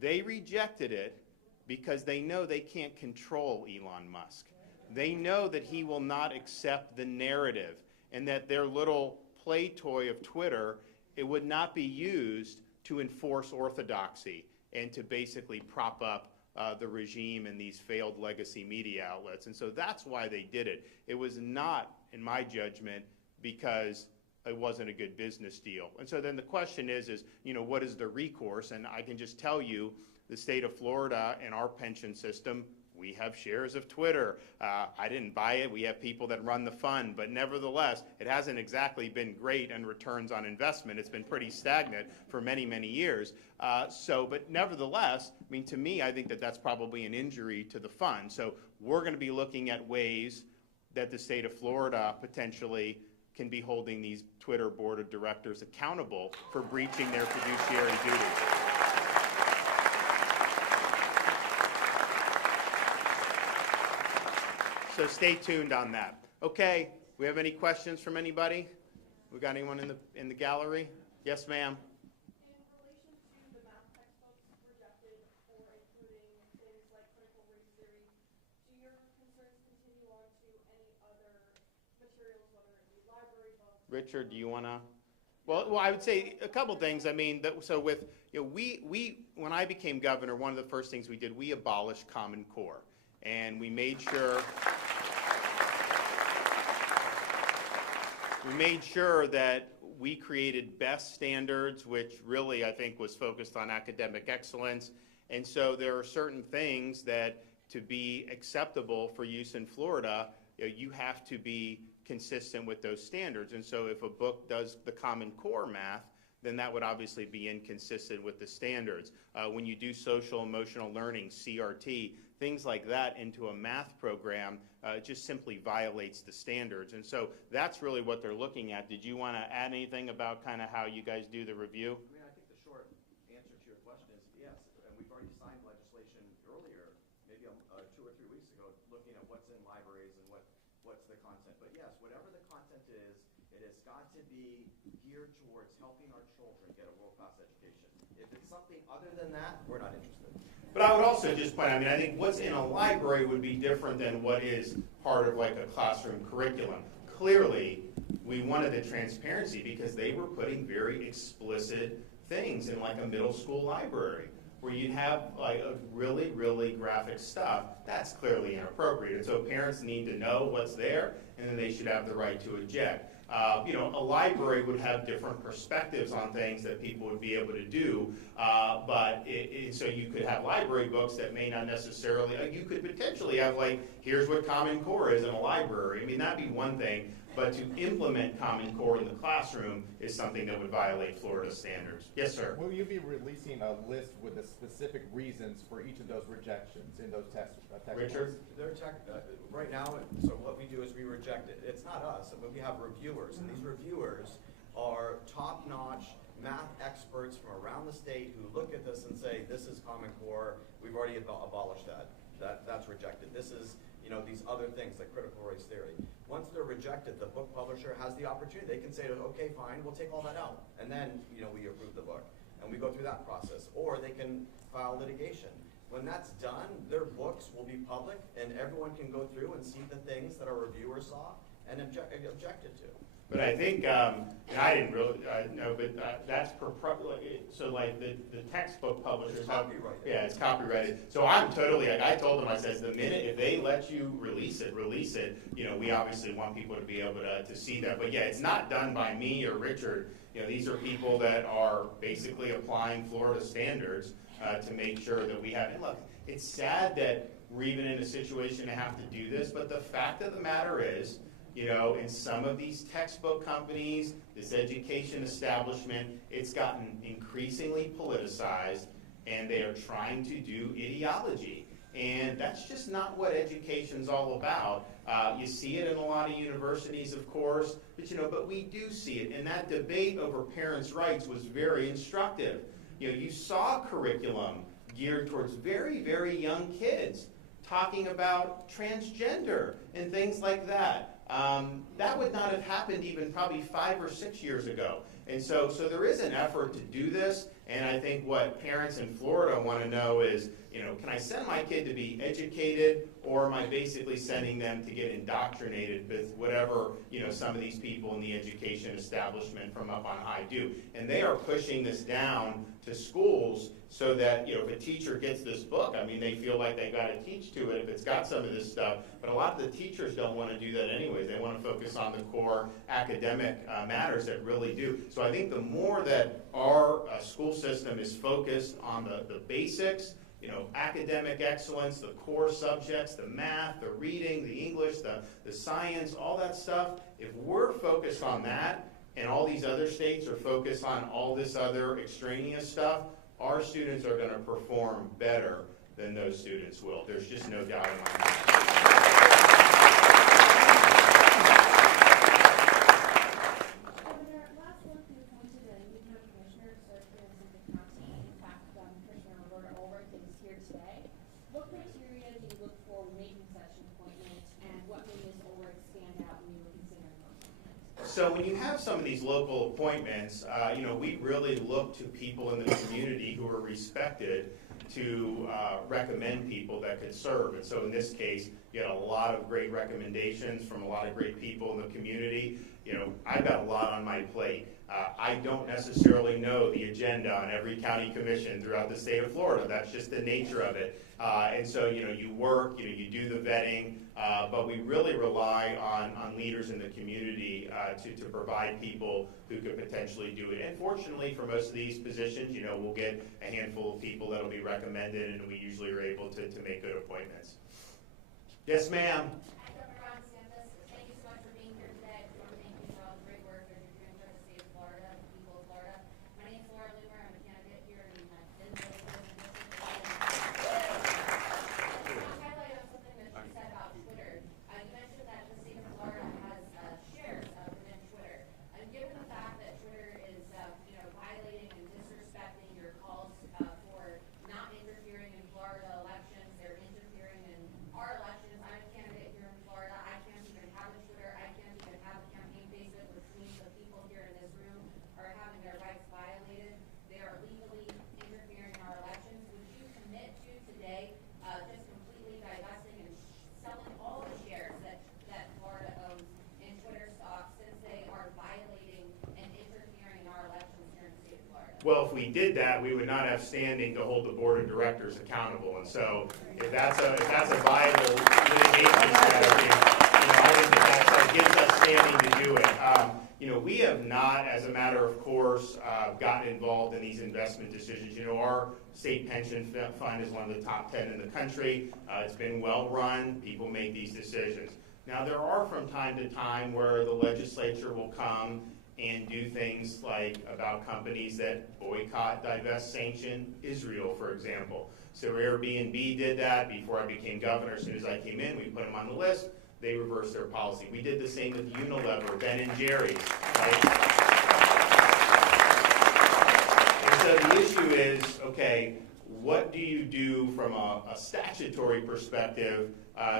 They rejected it because they know they can't control Elon Musk. They know that he will not accept the narrative, and that their little play toy of Twitter, it would not be used to enforce orthodoxy and to basically prop up the regime and these failed legacy media outlets. And so that's why they did it. It was not, in my judgment, because it wasn't a good business deal. And so then the question is, what is the recourse? And I can just tell you the state of Florida and our pension system, we have shares of Twitter. I didn't buy it. We have people that run the fund, but nevertheless, it hasn't exactly been great in returns on investment. It's been pretty stagnant for many, many years. But nevertheless, I mean, to me, I think that that's probably an injury to the fund. So we're going to be looking at ways that the state of Florida potentially can be holding these Twitter board of directors accountable for breaching their fiduciary duties. So stay tuned on that. Okay, we have any questions from anybody? We got anyone in the gallery? Yes, ma'am. In relation to the math textbooks rejected for including things like critical race theory, do your concerns continue on to any other materials, whether it be library books? Richard, do you want to? Well, I would say a couple things. I mean, so with, we when I became governor, one of the first things we did, we abolished Common Core. And we made sure that we created best standards, which really I think was focused on academic excellence. And so there are certain things that to be acceptable for use in Florida, you have to be consistent with those standards. And so if a book does the Common Core math, then that would obviously be inconsistent with the standards. When you do social emotional learning, CRT, things like that into a math program, it just simply violates the standards. And so that's really what they're looking at. Did you want to add anything about kind of how you guys do the review? I mean, I think the short answer to your question is yes. And we've already signed legislation earlier, maybe 2 or 3 weeks ago, looking at what's in libraries and what's the content. But yes, whatever the content is, it has got to be geared towards helping our children get a world-class education. If it's something other than that, we're not interested. But I would also just point, I mean, I think what's in a library would be different than what is part of like a classroom curriculum. Clearly, we wanted the transparency because they were putting very explicit things in like a middle school library where you'd have like a really, really graphic stuff. That's clearly inappropriate. And so parents need to know what's there, and then they should have the right to object. A library would have different perspectives on things that people would be able to do, so you could have library books that may not necessarily, you could potentially have like, here's what Common Core is in a library. I mean, that'd be one thing, but to implement Common Core in the classroom is something that would violate Florida standards. Yes, sir? Will you be releasing a list with the specific reasons for each of those rejections in those textbooks? Richard? Right now, so what we do is we reject it. It's not us. I mean, we have reviewers, and these reviewers are top-notch math experts from around the state who look at this and say, this is Common Core, we've already abolished that. That's rejected. This is, these other things like critical race theory. Once they're rejected, the book publisher has the opportunity. They can say, okay, fine, we'll take all that out. And then, we approve the book. And we go through that process. Or they can file litigation. When that's done, their books will be public, and everyone can go through and see the things that our reviewers saw and objected to. But I think, and I didn't really know, but that's so like the textbook publishers. It's copyrighted. Yeah, it's copyrighted. So I'm totally, like I told them, I said, the minute, if they let you release it, we obviously want people to be able to see that. But yeah, it's not done by me or Richard. These are people that are basically applying Florida standards to make sure that we have, and look, it's sad that we're even in a situation to have to do this, but the fact of the matter is, in some of these textbook companies, this education establishment, it's gotten increasingly politicized, and they are trying to do ideology. And that's just not what education's all about. You see it in a lot of universities, of course, but we do see it. And that debate over parents' rights was very instructive. You saw curriculum geared towards very, very young kids talking about transgender and things like that. That would not have happened even probably 5 or 6 years ago. And so there is an effort to do this, and I think what parents in Florida want to know is, can I send my kid to be educated, or am I basically sending them to get indoctrinated with whatever, some of these people in the education establishment from up on high do? And they are pushing this down to schools so that, if a teacher gets this book, I mean, they feel like they've got to teach to it if it's got some of this stuff. But a lot of the teachers don't want to do that anyways. They want to focus on the core academic matters that really do. So I think the more that our school system is focused on the basics, academic excellence, the core subjects, the math, the reading, the English, the science, all that stuff, if we're focused on that and all these other states are focused on all this other extraneous stuff, our students are going to perform better than those students will. There's just no doubt in my mind. Last month we appointed a new county commissioner to serve here in Simpson County. In fact, Commissioner Roberta Ulrich is here today. What criteria do you look for when making such an appointment, and what made Ms. Ulrich stand out when you were considering her appointment? So when you have some of these local appointments, we really look to people in the community who are respected to recommend people that could serve. And so in this case, you had a lot of great recommendations from a lot of great people in the community. I've got a lot on my plate. I don't necessarily know the agenda on every county commission throughout the state of Florida. That's just the nature of it. And so, you work, you do the vetting, but we really rely on leaders in the community to provide people who could potentially do it. And fortunately, for most of these positions, we'll get a handful of people that'll be recommended, and we usually are able to make good appointments. Yes, ma'am. DeSantis, thank you so much for being here today. I want to thank you for all the great work that you're doing for the state of Florida, the people of Florida. My name is Laura Loomer. I'm a candidate here in the highlight on something that you said about Twitter. You mentioned that the state of Florida has shares within Twitter. And given the fact that Twitter is, violating and disrespecting your calls for not interfering in Florida elections, they're interfering in our elections. I'm a candidate here in Florida. I can't even have a Twitter. I can't even have a campaign Facebook, which means the people here in this room are having their rights violated. They are legally interfering in our elections. Would you commit to today just completely divesting and selling all the shares that Florida owns in Twitter stock, since they are violating and interfering in our elections here in the state of Florida? Well, if we did that, we would not have standing to hold the board of directors accountable. And so, if that's a viable litigation strategy, I think that gives us standing to do it. We have not, as a matter of course, gotten involved in these investment decisions. Our state pension fund is one of the top 10 in the country. It's been well run. People make these decisions. Now, there are from time to time where the legislature will come and do things like about companies that boycott, divest, sanction Israel, for example. So Airbnb did that before I became governor. As soon as I came in, we put them on the list. They reversed their policy. We did the same with Unilever, Ben & Jerry's, right? And so the issue is, okay, what do you do from a statutory perspective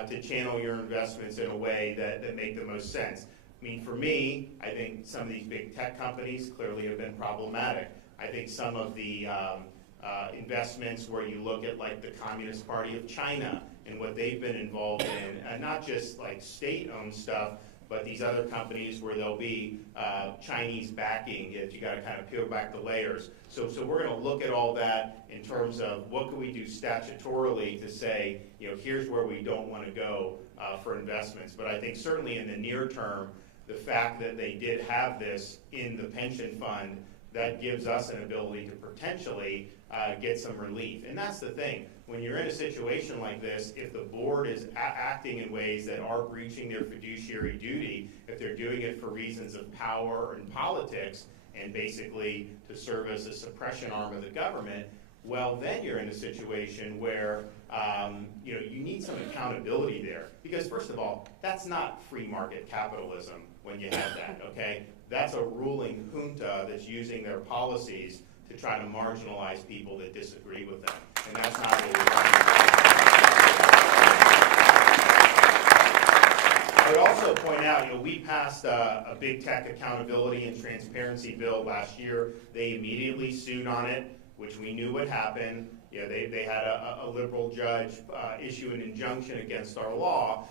to channel your investments in a way that make the most sense? I mean, for me, I think some of these big tech companies clearly have been problematic. I think some of the investments where you look at like the Communist Party of China and what they've been involved in, and not just like state-owned stuff, but these other companies where there'll be Chinese backing. You got to kind of peel back the layers. So we're going to look at all that in terms of what can we do statutorily to say, here's where we don't want to go for investments. But I think certainly in the near term, the fact that they did have this in the pension fund, that gives us an ability to potentially get some relief. And that's the thing. When you're in a situation like this, if the board is acting in ways that are breaching their fiduciary duty, if they're doing it for reasons of power and politics, and basically to serve as a suppression arm of the government, well, then you're in a situation where you need some accountability there. Because first of all, that's not free market capitalism when you have that, okay? That's a ruling junta that's using their policies to try to marginalize people that disagree with them. And that's not what we want. I would also point out, we passed a big tech accountability and transparency bill last year. They immediately sued on it, which we knew would happen. They had a liberal judge issue an injunction against our law.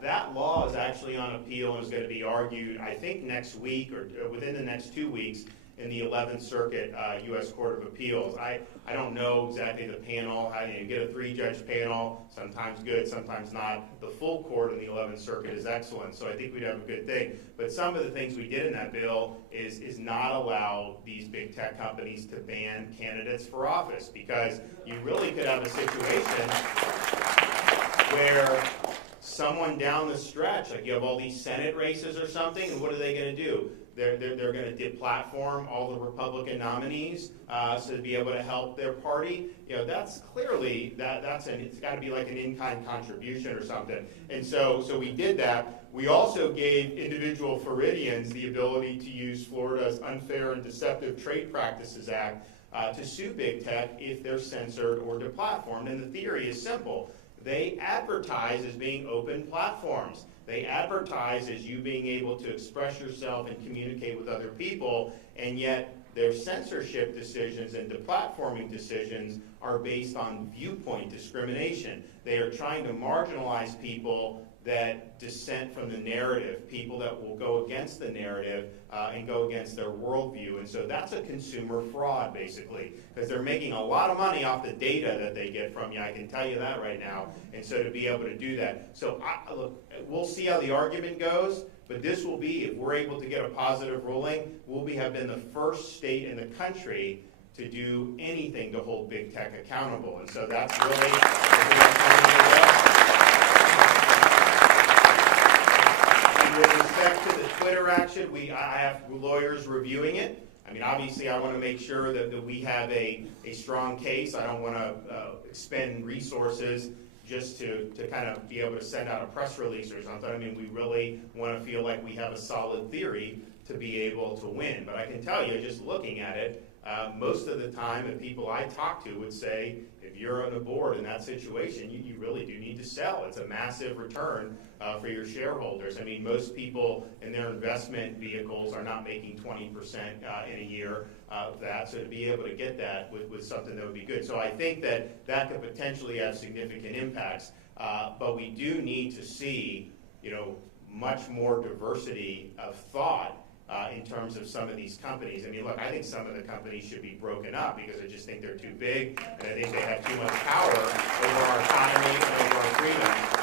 That law is actually on appeal and is going to be argued, I think, next week or within the next 2 weeks in the 11th Circuit U.S. Court of Appeals. I don't know exactly the panel, how you get a 3-judge panel, sometimes good, sometimes not. The full court in the 11th Circuit is excellent, so I think we'd have a good thing. But some of the things we did in that bill is not allow these big tech companies to ban candidates for office, because you really could have a situation where someone down the stretch, like you have all these Senate races or something, and what are they going to do? They're going to deplatform all the Republican nominees so to be able to help their party. You know, that's clearly it's got to be like an in-kind contribution or something. And so we did that. We also gave individual Floridians the ability to use Florida's Unfair and Deceptive Trade Practices Act to sue big tech if they're censored or deplatformed. And the theory is simple. They advertise as being open platforms. They advertise as you being able to express yourself and communicate with other people, and yet their censorship decisions and deplatforming decisions are based on viewpoint discrimination. They are trying to marginalize people that dissent from the narrative, people that will go against the narrative and go against their worldview. And so that's a consumer fraud, basically, because they're making a lot of money off the data that they get from you. I can tell you that right now. And so to be able to do that. So look, we'll see how the argument goes, but this will be, if we're able to get a positive ruling, we'll have been the first state in the country to do anything to hold big tech accountable. And so that's really with respect to the Twitter action, I have lawyers reviewing it. I mean, obviously, I want to make sure that we have a strong case. I don't want to expend resources just to kind of be able to send out a press release or something. I mean, we really want to feel like we have a solid theory to be able to win. But I can tell you, just looking at it, most of the time, the people I talk to would say, if you're on a board in that situation, you really do need to sell. It's a massive return for your shareholders. I mean, most people in their investment vehicles are not making 20% in a year of that. So to be able to get that with something that would be good. So I think that could potentially have significant impacts. But we do need to see, much more diversity of thought in terms of some of these companies. I mean, look, I think some of the companies should be broken up because I just think they're too big, and I think they have too much power over our economy and over our freedom.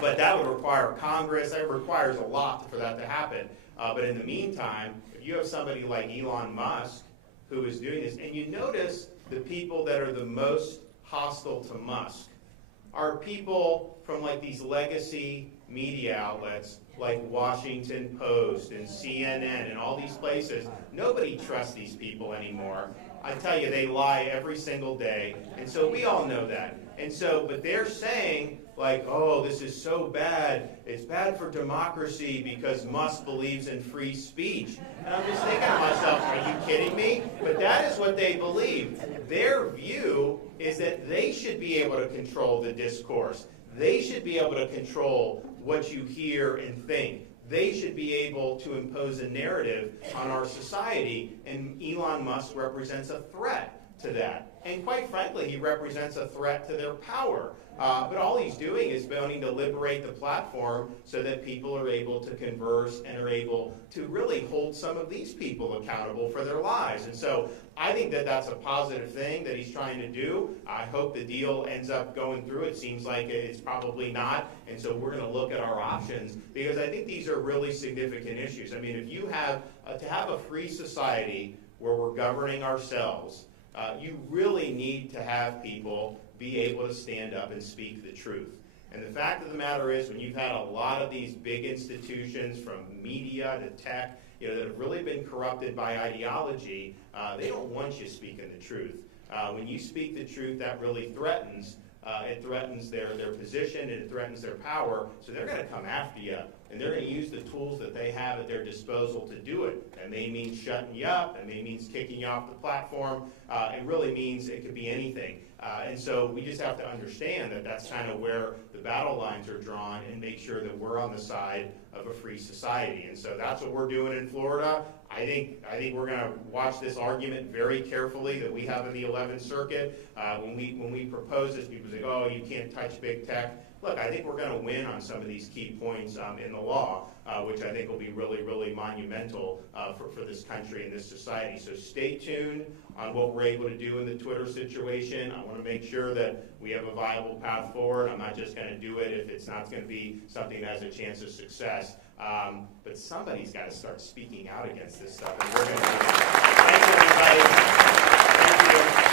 But that would require Congress. That requires a lot for that to happen. But in the meantime, if you have somebody like Elon Musk who is doing this, and you notice the people that are the most hostile to Musk are people from like these legacy media outlets like Washington Post and CNN and all these places. Nobody trusts these people anymore. I tell you, they lie every single day. And so we all know that. And so, but they're saying, like, oh, this is so bad. It's bad for democracy because Musk believes in free speech. And I'm just thinking to myself, are you kidding me? But that is what they believe. Their view is that they should be able to control the discourse. They should be able to control what you hear and think. They should be able to impose a narrative on our society, and Elon Musk represents a threat to that. And quite frankly, he represents a threat to their power. But all he's doing is wanting to liberate the platform so that people are able to converse and are able to really hold some of these people accountable for their lives. And so I think that that's a positive thing that he's trying to do. I hope the deal ends up going through. It seems like it's probably not. And so we're going to look at our options because I think these are really significant issues. I mean, if you have to have a free society where we're governing ourselves, you really need to have people be able to stand up and speak the truth. And the fact of the matter is, when you've had a lot of these big institutions, from media to tech, that have really been corrupted by ideology, they don't want you speaking the truth. When you speak the truth, that really threatens. It threatens their position and it threatens their power. So they're going to come after you, and they're going to use the tools that they have at their disposal to do it. That may mean shutting you up. It may mean kicking you off the platform. It really means it could be anything. And so we just have to understand that that's kind of where the battle lines are drawn and make sure that we're on the side of a free society. And so that's what we're doing in Florida. I think we're going to watch this argument very carefully that we have in the 11th Circuit. When we propose this, people say, oh, you can't touch big tech. look, I think we're going to win on some of these key points in the law, which I think will be really, really monumental for this country and this society. So stay tuned on what we're able to do in the Twitter situation. I want to make sure that we have a viable path forward. I'm not just going to do it if it's not going to be something that has a chance of success. But somebody's got to start speaking out against this stuff. And we're going to do it. Thanks, everybody. Thank you.